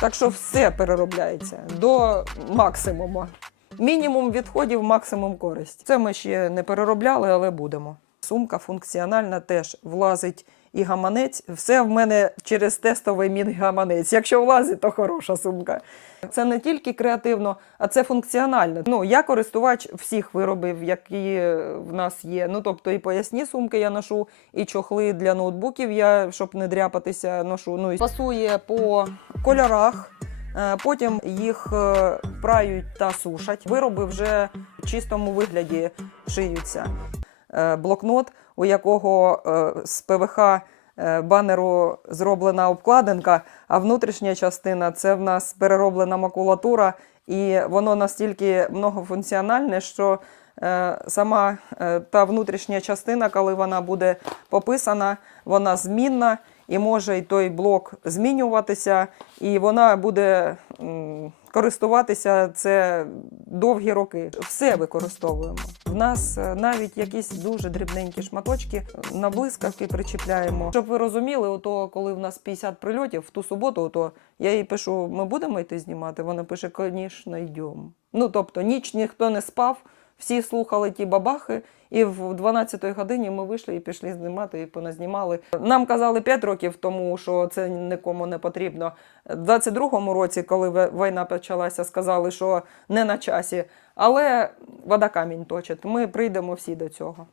Так що все переробляється до максимуму. Мінімум відходів, максимум користь. Це ми ще не переробляли, але будемо. Сумка функціональна теж влазить і гаманець. Все в мене через тестовий мінгаманець. Якщо влазить, то хороша сумка. Це не тільки креативно, а це функціонально. Ну, я користувач всіх виробів, які в нас є. Ну, тобто і поясні сумки я ношу, і чохли для ноутбуків я, щоб не дряпатися, ношу. Ну, і пасує по кольорах. Е, Потім їх е, прають та сушать. Вироби вже в чистому вигляді шиються. Е, Блокнот, у якого з ПВХ банеру зроблена обкладинка, а внутрішня частина це в нас перероблена макулатура, і воно настільки многофункціональне, що сама та внутрішня частина, коли вона буде пописана, вона змінна. І може і той блок змінюватися, і вона буде користуватися це довгі роки. Все використовуємо. В нас е, навіть якісь дуже дрібненькі шматочки на блискавки причіпляємо. Щоб ви розуміли, ото коли в нас 50 прильотів в ту суботу, то я їй пишу: ми будемо йти знімати. Вона пише, звісно, йдемо. Ну тобто ніч ніхто не спав. Всі слухали ті бабахи, і в 12-й годині ми вийшли і пішли знімати, і поназнімали. Нам казали 5 років тому, що це нікому не потрібно. В 22-му році, коли війна почалася, сказали, що не на часі. Але вода камінь точить. Ми прийдемо всі до цього.